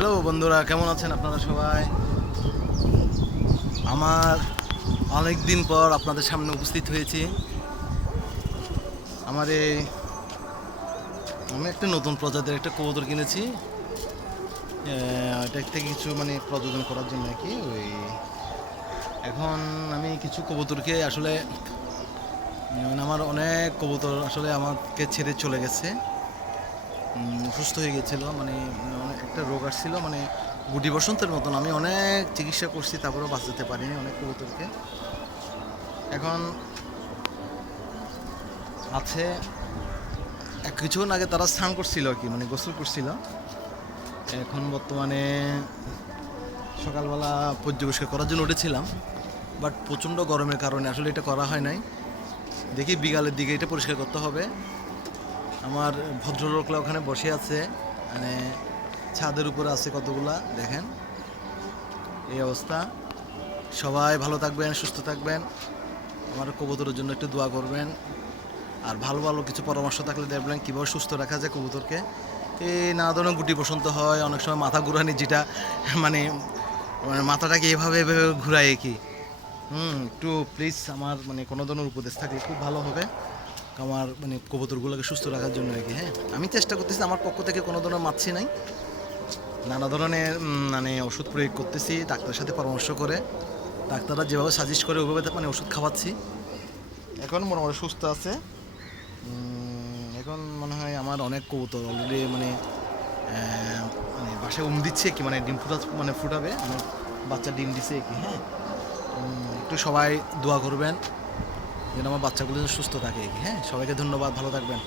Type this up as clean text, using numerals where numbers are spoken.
Hello বন্ধুরা, কেমন আছেন আপনারা সবাই? আমার অনেক দিন পর আপনাদের সামনে উপস্থিত হয়েছি। আমার আমি একটা নতুন প্রজাতির একটা কবুতর কিনেছি। এটা থেকে কিছু প্রযোজন করার জন্য আর কি। এখন আমি কিছু কবুতরকে আসলে আমার অনেক কবুতর আসলে আমাকে ছেড়ে চলে গেছে। অসুস্থ হয়ে গেছিলো, অনেক একটা রোগ আসছিল, গুটি বসন্তের মতন। আমি অনেক চিকিৎসা করছি, তারপরেও বাঁচাতে পারিনি অনেক কবুতরকে। এখন আছে কিছুক্ষণ আগে তারা স্নান করছিল আর কি, গোসল করছিল। এখন বর্তমানে সকালবেলা পরিষ্কার করার জন্য উঠেছিলাম, বাট প্রচণ্ড গরমের কারণে আসলে এটা করা হয় নাই। দেখি বিকালের দিকে এটা পরিষ্কার করতে হবে। আমার ভদ্রলোকরা ওখানে বসে আছে, ছাদের উপরে আছে কতগুলা, দেখেন এই অবস্থা। সবাই ভালো থাকবেন, সুস্থ থাকবেন। আমার কবুতরের জন্য একটু দোয়া করবেন, আর ভালো ভালো কিছু পরামর্শ থাকলে দেখবেন কীভাবে সুস্থ রাখা যায় কবুতরকে। এই নানা ধরনের গুটি বসন্ত হয়, অনেক সময় মাথা ঘুরানি, যেটা মানে মাথাটাকে এভাবে ঘুরায় কি। একটু প্লিজ আমার কোনো ধরনের উপদেশ থাকলে খুব ভালো হবে আমার কবুতরগুলোকে সুস্থ রাখার জন্য আর কি। হ্যাঁ, আমি চেষ্টা করতেছি, আমার পক্ষ থেকে কোনো ধরনের মারছি নাই, নানা ধরনের ওষুধ প্রয়োগ করতেছি ডাক্তারের সাথে পরামর্শ করে। ডাক্তাররা যেভাবে সাজেস্ট করে ওইভাবে ওষুধ খাওয়াচ্ছি। এখন মোটামুটি সুস্থ আছে। এখন মনে হয় আমার অনেক কবুতর অলরেডি বাসায় দিচ্ছে কি, ডিম ফুটাবে, আমার বাচ্চা ডিম দিছে কি। হ্যাঁ, একটু সবাই দোয়া করবেন যেন আমার বাচ্চাগুলো সুস্থ থাকে কি। হ্যাঁ, সবাইকে ধন্যবাদ, ভালো থাকবেন।